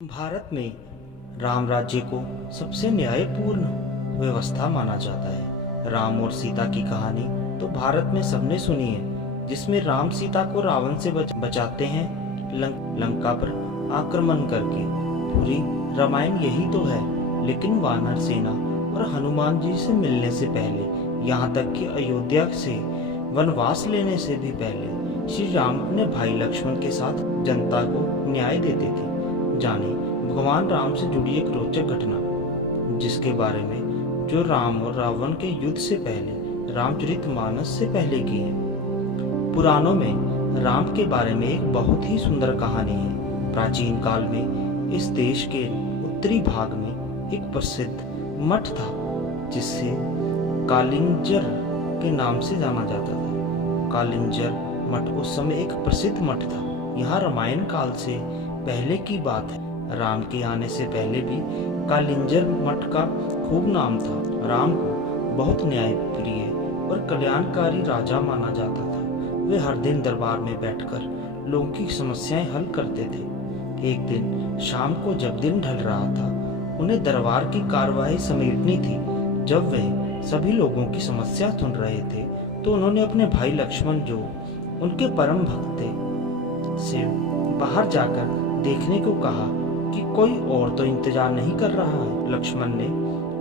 भारत में राम राज्य को सबसे न्यायपूर्ण व्यवस्था माना जाता है। राम और सीता की कहानी तो भारत में सबने सुनी है, जिसमें राम सीता को रावण से बचाते हैं लंका पर आक्रमण करके। पूरी रामायण यही तो है। लेकिन वानर सेना और हनुमान जी से मिलने से पहले, यहाँ तक कि अयोध्या से वनवास लेने से भी पहले, श्री राम अपने भाई लक्ष्मण के साथ जनता को न्याय देते थे। जाने भगवान राम से जुड़ी एक रोचक घटना, जिसके बारे में जो राम और रावण के युद्ध से पहले रामचरितमानस से पहले की है। पुराणों में राम के बारे में एक बहुत ही सुंदर कहानी है। प्राचीन काल में इस देश के उत्तरी भाग में एक प्रसिद्ध मठ था, जिसे कालिंजर के नाम से जाना जाता था। कालिंजर मठ उस समय एक प्रसिद्ध मठ था। यहाँ रामायण काल से पहले की बात है। राम के आने से पहले भी कालिंजर मठ का खूब नाम था। राम को बहुत न्यायप्रिय और कल्याणकारी राजा माना जाता था। वे हर दिन दरबार में बैठकर लोगों की समस्याएं हल करते थे। एक दिन शाम को जब दिन ढल रहा था, उन्हें दरबार की कार्यवाही समेटनी थी। जब वे सभी लोगों की समस्या सुन रहे थे, तो उन्होंने अपने भाई लक्ष्मण, जो उनके परम भक्त थे, से बाहर जाकर देखने को कहा कि कोई और तो इंतजार नहीं कर रहा है। लक्ष्मण ने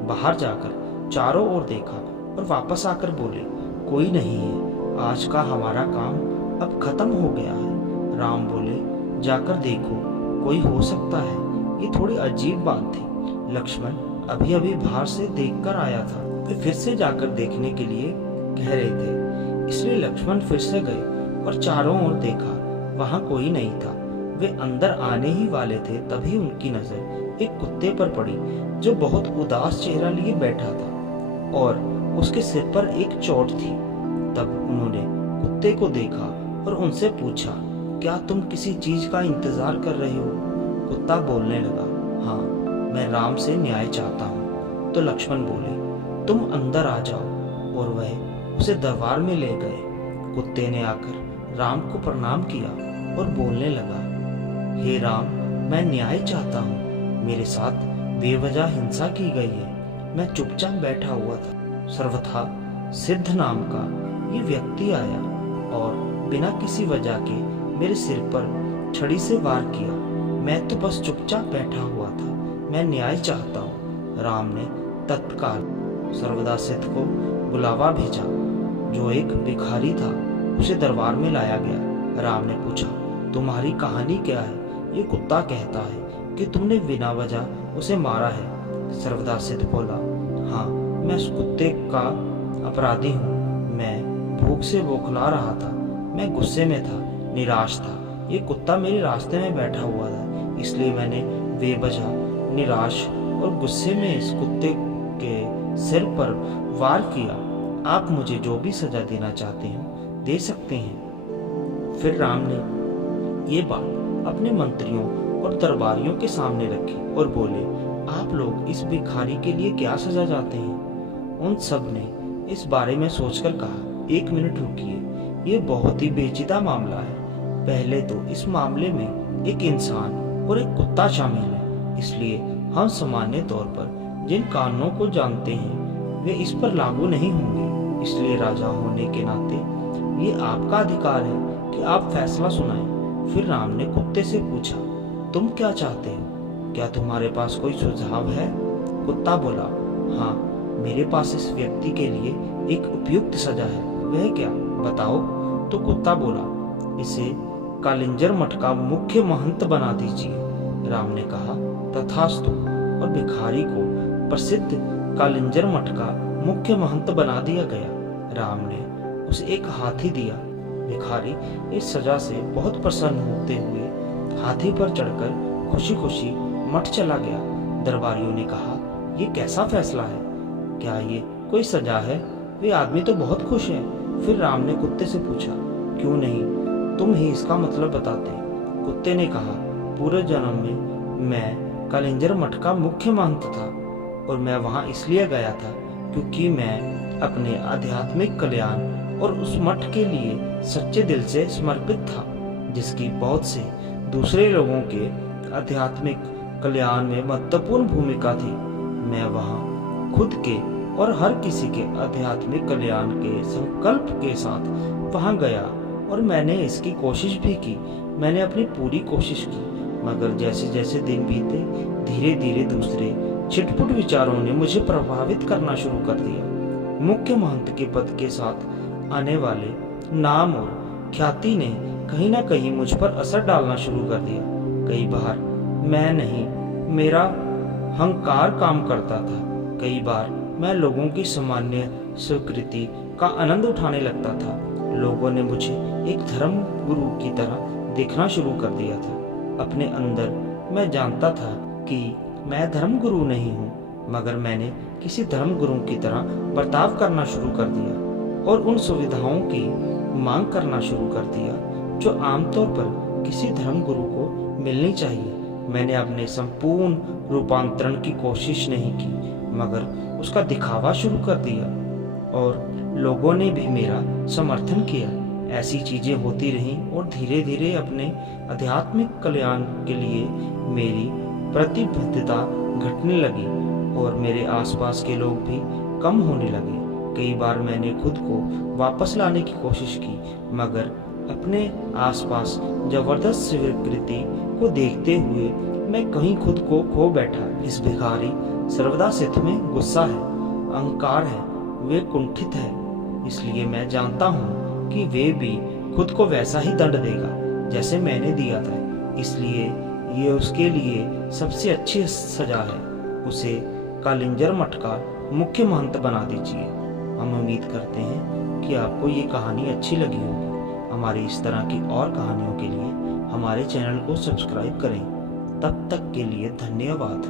बाहर जाकर चारों ओर देखा और वापस आकर बोले, कोई नहीं है, आज का हमारा काम अब खत्म हो गया है। राम बोले, जाकर देखो, कोई हो सकता है। ये थोड़ी अजीब बात थी। लक्ष्मण अभी अभी बाहर से देखकर आया था। वे फिर से जाकर देखने के लिए कह रहे थे, इसलिए लक्ष्मण फिर से गए और चारों ओर देखा। वहां कोई नहीं था। वे अंदर आने ही वाले थे, तभी उनकी नजर एक कुत्ते पर पड़ी, जो बहुत उदास चेहरा लिए बैठा था और उसके सिर पर एक चोट थी। तब उन्होंने कुत्ते को देखा और उनसे पूछा, क्या तुम किसी चीज का इंतजार कर रहे हो? कुत्ता बोलने लगा, हाँ, मैं राम से न्याय चाहता हूँ। तो लक्ष्मण बोले, तुम अंदर आ जाओ, और वह उसे दरबार में ले गए। कुत्ते ने आकर राम को प्रणाम किया और बोलने लगा, हे राम, मैं न्याय चाहता हूँ। मेरे साथ बेवजह हिंसा की गई है। मैं चुपचाप बैठा हुआ था। सर्वथा सिद्ध नाम का ये व्यक्ति आया और बिना किसी वजह के मेरे सिर पर छड़ी से वार किया। मैं तो बस चुपचाप बैठा हुआ था। मैं न्याय चाहता हूँ। राम ने तत्काल सर्वदा सिद्ध को बुलावा भेजा, जो एक भिखारी था। उसे दरबार में लाया गया। राम ने पूछा, तुम्हारी कहानी क्या है? ये कुत्ता कहता है कि तुमने बिना वजह उसे मारा है। सर्वदा सिद्ध बोला, हाँ, मैं उस कुत्ते का अपराधी हूँ। मैं भूख से बौखला रहा था। मैं गुस्से में था, निराश था। ये कुत्ता मेरे रास्ते में बैठा हुआ था, इसलिए मैंने बेवजह, निराश और गुस्से में इस कुत्ते के सिर पर वार किया। आप मुझे जो भी सजा देना चाहते हो दे सकते हैं। फिर राम ने ये बात अपने मंत्रियों और दरबारियों के सामने रखी और बोले, आप लोग इस भिखारी के लिए क्या सजा चाहते हैं? उन सब ने इस बारे में सोचकर कहा, एक मिनट रुकिए, ये बहुत ही पेचीदा मामला है। पहले तो इस मामले में एक इंसान और एक कुत्ता शामिल है, इसलिए हम सामान्य तौर पर जिन कानूनों को जानते हैं वे इस पर लागू नहीं होंगे। इसलिए राजा होने के नाते ये आपका अधिकार है कि आप फैसला सुनाएं। फिर राम ने कुत्ते से पूछा, तुम क्या चाहते हो? क्या तुम्हारे पास कोई सुझाव है? कुत्ता बोला, हाँ, मेरे पास इस व्यक्ति के लिए एक उपयुक्त सजा है। वह क्या, बताओ? तो कुत्ता बोला, इसे कालिंजर मठ का मुख्य महंत बना दीजिए। राम ने कहा, तथास्तु, और भिखारी को प्रसिद्ध कालिंजर मठ का मुख्य महंत बना दिया गया। राम ने उसे एक हाथी दिया। भिखारी इस सजा से बहुत प्रसन्न होते हुए हाथी पर चढ़कर खुशी खुशी मठ चला गया। दरबारियों ने कहा, ये कैसा फैसला है? क्या ये कोई सजा है? वे आदमी तो बहुत खुश है। फिर राम ने कुत्ते से पूछा, क्यों नहीं तुम ही इसका मतलब बताते? कुत्ते ने कहा, पूरे जन्म में मैं कालिंजर मठ का मुख्य महंत था, और मैं वहां इसलिए गया था क्योंकि मैं अपने आध्यात्मिक कल्याण और उस मठ के लिए सच्चे दिल से समर्पित था, जिसकी बहुत से दूसरे लोगों के आध्यात्मिक कल्याण में महत्वपूर्ण भूमिका थी। मैं वहां खुद के और हर किसी के आध्यात्मिक कल्याण के संकल्प के साथ वहां गया और मैंने इसकी कोशिश भी की। मैंने अपनी पूरी कोशिश की, मगर जैसे जैसे दिन बीते धीरे धीरे दूसरे छिटपुट विचारों ने मुझे प्रभावित करना शुरू कर दिया। मुख्य महंत के पद के साथ आने वाले नाम और ख्याति ने कहीं ना कहीं मुझ पर असर डालना शुरू कर दिया। कई बार मैं नहीं, मेरा अहंकार काम करता था। कई बार मैं लोगों की सामान्य स्वीकृति का आनंद उठाने लगता था। लोगों ने मुझे एक धर्म गुरु की तरह देखना शुरू कर दिया था। अपने अंदर मैं जानता था कि मैं धर्म गुरु नहीं हूँ, मगर मैंने किसी धर्म गुरु की तरह बर्ताव करना शुरू कर दिया और उन सुविधाओं की मांग करना शुरू कर दिया जो आमतौर पर किसी धर्म गुरु को मिलनी चाहिए। मैंने अपने संपूर्ण रूपांतरण की कोशिश नहीं की, मगर उसका दिखावा शुरू कर दिया और लोगों ने भी मेरा समर्थन किया। ऐसी चीजें होती रहीं और धीरे धीरे अपने आध्यात्मिक कल्याण के लिए मेरी प्रतिबद्धता घटने लगी और मेरे आसपास के लोग भी कम होने लगे। कई बार मैंने खुद को वापस लाने की कोशिश की, मगर अपने आसपास जबरदस्त स्वीकृति को देखते हुए मैं कहीं खुद को खो बैठा। इस भिखारी सर्वदा सिद्ध में गुस्सा है, अहंकार है, वे कुंठित है, इसलिए मैं जानता हूँ कि वे भी खुद को वैसा ही दंड देगा जैसे मैंने दिया था। इसलिए ये उसके लिए सबसे अच्छी सजा है। उसे कालिंजर मठ का मुख्य महंत बना दीजिए। हम उम्मीद करते हैं कि आपको ये कहानी अच्छी लगी होगी। हमारी इस तरह की और कहानियों के लिए हमारे चैनल को सब्सक्राइब करें। तब तक के लिए धन्यवाद।